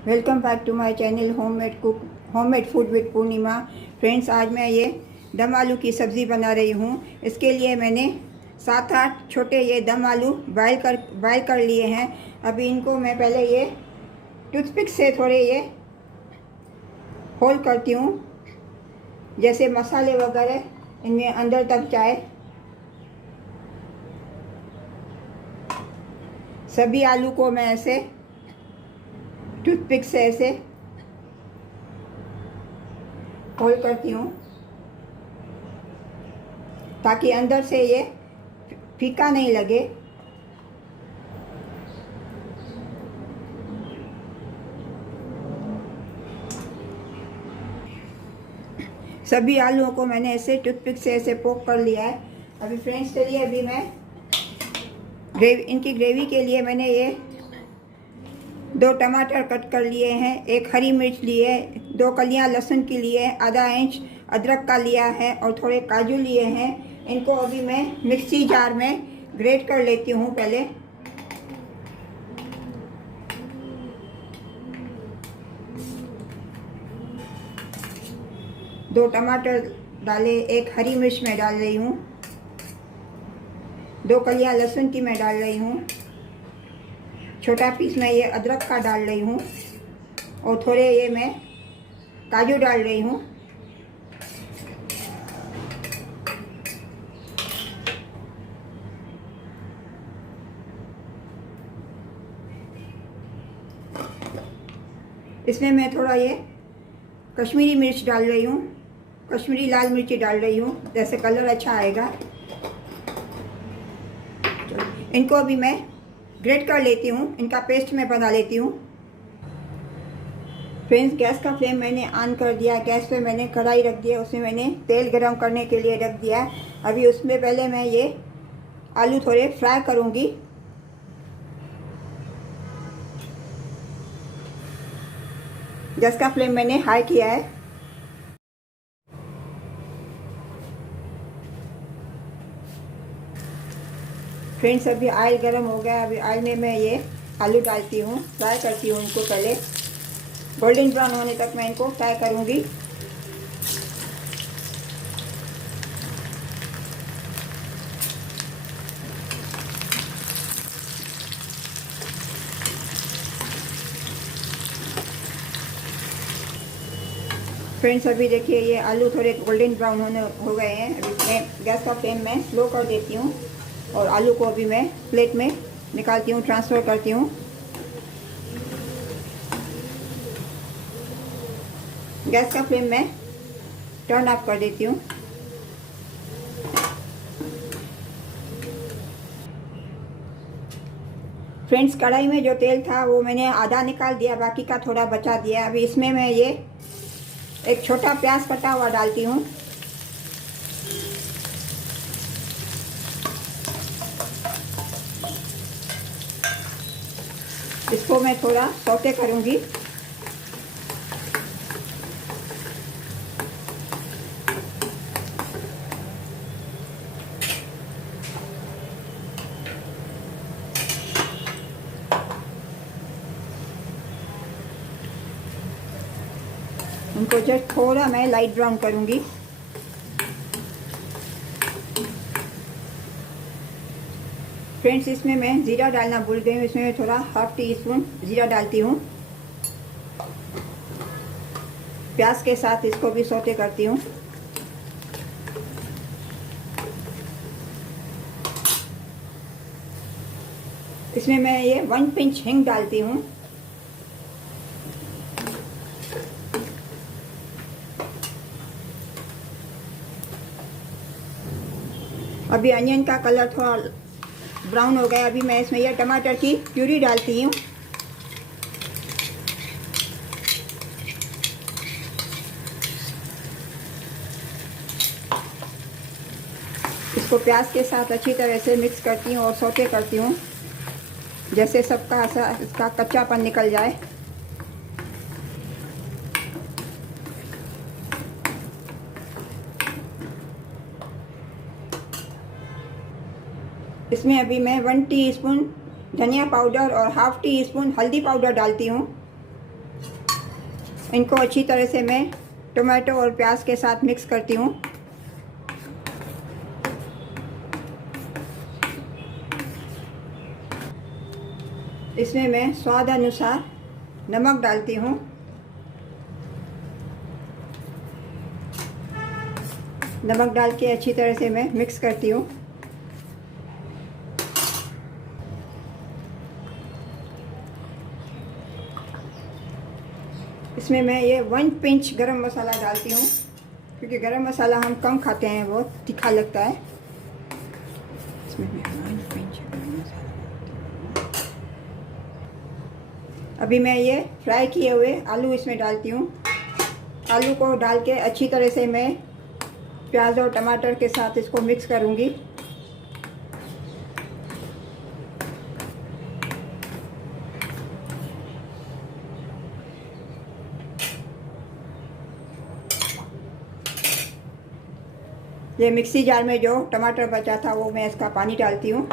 Welcome back to my channel homemade food with Purnima. Friends, आज मैं ये दम आलू की सब्ज़ी बना रही हूँ। इसके लिए मैंने 7-8 छोटे ये दम आलू बॉयल कर लिए हैं। अभी इनको मैं पहले ये टूथपिक से थोड़े ये होल करती हूँ, जैसे मसाले वगैरह इनमें अंदर तक जाए। सभी आलू को मैं ऐसे टूथपिक से ऐसे होल करती हूँ ताकि अंदर से ये फीका नहीं लगे। सभी आलूओं को मैंने ऐसे टूथपिक से ऐसे पोक कर लिया है। अभी फ्रेंड्स, चलिए अभी मैं इनकी ग्रेवी के लिए मैंने ये 2 टमाटर कट कर लिए हैं, 1 हरी मिर्च लिए, 2 कलियां लहसुन की लिए, आधा इंच अदरक का लिया है और थोड़े काजू लिए हैं। इनको अभी मैं मिक्सी जार में ग्रेट कर लेती हूँ। पहले दो टमाटर डाले, 1 हरी मिर्च मैं डाल रही हूँ, 2 कलियां लहसुन की मैं डाल रही हूँ, छोटा पीस मैं ये अदरक का डाल रही हूँ और थोड़े ये मैं काजू डाल रही हूँ। इसमें मैं थोड़ा ये कश्मीरी मिर्च डाल रही हूँ, कश्मीरी लाल मिर्ची डाल रही हूँ, जैसे कलर अच्छा आएगा। इनको अभी मैं ग्रेट कर लेती हूँ, इनका पेस्ट मैं बना लेती हूँ। फ्रेंड्स, गैस का फ्लेम मैंने ऑन कर दिया। गैस पे मैंने कढ़ाई रख दिया, उसमें मैंने तेल गरम करने के लिए रख दिया। अभी उसमें पहले मैं ये आलू थोड़े फ्राई करूँगी। गैस का फ्लेम मैंने हाई किया है। फ्रेंड्स, अभी ऑयल गरम हो गया। अभी ऑयल में मैं ये आलू डालती हूँ, फ्राई करती हूँ इनको। पहले गोल्डन ब्राउन होने तक मैं इनको फ्राई करूँगी। फ्रेंड्स, अभी देखिए ये आलू थोड़े गोल्डन ब्राउन हो गए हैं। अभी मैं गैस का फ्लेम मैं स्लो कर देती हूँ और आलू को अभी मैं प्लेट में निकालती हूँ, ट्रांसफ़र करती हूँ। गैस का फ्लेम मैं टर्न ऑफ कर देती हूँ। फ्रेंड्स, कढ़ाई में जो तेल था वो मैंने आधा निकाल दिया, बाकी का थोड़ा बचा दिया। अभी इसमें मैं ये एक छोटा प्याज कटा हुआ डालती हूँ। इसको मैं थोड़ा सौते करूँगी। उनको जस्ट थोड़ा मैं लाइट ब्राउन करूँगी। फ्रेंड्स, इसमें मैं ज़ीरा डालना भूल गई हूँ। इसमें मैं थोड़ा ½ टीस्पून ज़ीरा डालती हूँ। प्याज के साथ इसको भी सौते करती हूँ। इसमें मैं ये 1 पिंच हींग डालती हूँ। अभी अनियन का कलर थोड़ा ब्राउन हो गया। अभी मैं इसमें ये टमाटर की प्यूरी डालती हूँ। इसको प्याज के साथ अच्छी तरह से मिक्स करती हूँ और सौते करती हूँ, जैसे सबका इसका कच्चापन निकल जाए। इसमें अभी मैं 1 टीस्पून धनिया पाउडर और ½ टीस्पून हल्दी पाउडर डालती हूँ। इनको अच्छी तरह से मैं टमाटो और प्याज के साथ मिक्स करती हूँ। इसमें मैं स्वाद अनुसार नमक डालती हूँ। नमक डाल के अच्छी तरह से मैं मिक्स करती हूँ। इसमें मैं ये 1 पिंच गरम मसाला डालती हूँ, क्योंकि गरम मसाला हम कम खाते हैं, बहुत तीखा लगता है। इसमें मैं 1 पिंच गरम मसाला डालती हूँ। अभी मैं ये फ्राई किए हुए आलू इसमें डालती हूँ। आलू को डाल के अच्छी तरह से मैं प्याज और टमाटर के साथ इसको मिक्स करूँगी। ये मिक्सी जार में जो टमाटर बचा था वो मैं इसका पानी डालती हूँ।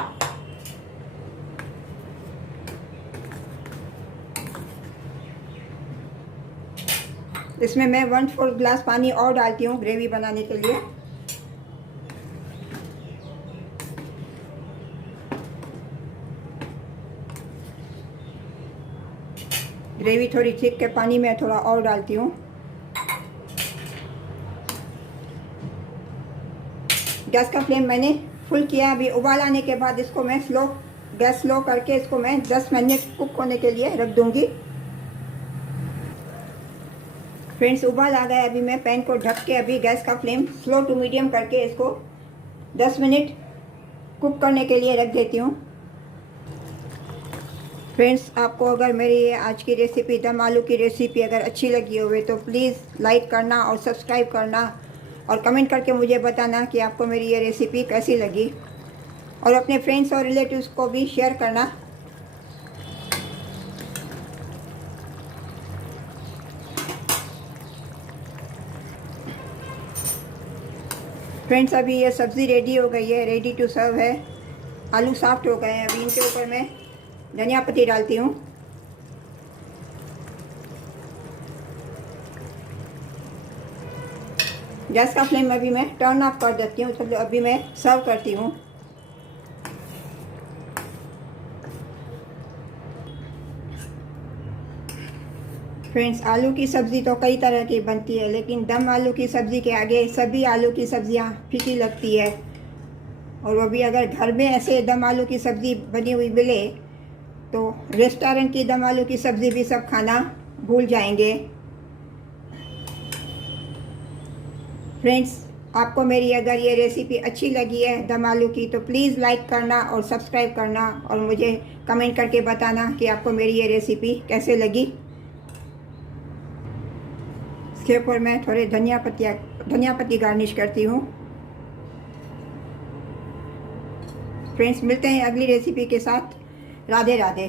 इसमें मैं 1/4 ग्लास पानी और डालती हूँ ग्रेवी बनाने के लिए। ग्रेवी थोड़ी थिक के पानी में थोड़ा और डालती हूँ। गैस का फ्लेम मैंने फुल किया। अभी उबाल आने के बाद इसको मैं गैस स्लो करके इसको मैं 10 मिनट कुक होने के लिए रख दूँगी। फ्रेंड्स, उबाल आ गया। अभी मैं पैन को ढक के अभी गैस का फ्लेम स्लो टू मीडियम करके इसको 10 मिनट कुक करने के लिए रख देती हूँ। फ्रेंड्स, आपको अगर मेरी ये आज की रेसिपी दम आलू की रेसिपी अगर अच्छी लगी हो तो प्लीज़ लाइक करना और सब्सक्राइब करना और कमेंट करके मुझे बताना कि आपको मेरी ये रेसिपी कैसी लगी, और अपने फ्रेंड्स और रिलेटिव्स को भी शेयर करना। फ्रेंड्स, अभी ये सब्ज़ी रेडी हो गई है, रेडी टू सर्व है। आलू सॉफ्ट हो गए हैं। अभी इनके ऊपर मैं धनिया पत्ती डालती हूँ। गैस का फ्लेम अभी मैं टर्न ऑफ कर देती हूँ, तो अभी मैं सर्व करती हूँ। फ्रेंड्स, आलू की सब्ज़ी तो कई तरह की बनती है, लेकिन दम आलू की सब्ज़ी के आगे सभी आलू की सब्ज़ियाँ फीकी लगती है। और वो भी अगर घर में ऐसे दम आलू की सब्ज़ी बनी हुई मिले तो रेस्टोरेंट की दम आलू की सब्ज़ी भी सब खाना भूल जाएंगे। फ्रेंड्स, आपको मेरी अगर ये रेसिपी अच्छी लगी है दम आलू की तो प्लीज़ लाइक करना और सब्सक्राइब करना, और मुझे कमेंट करके बताना कि आपको मेरी ये रेसिपी कैसे लगी। इसके ऊपर मैं थोड़े धनिया पत्ती गार्निश करती हूँ। फ्रेंड्स, मिलते हैं अगली रेसिपी के साथ। राधे राधे।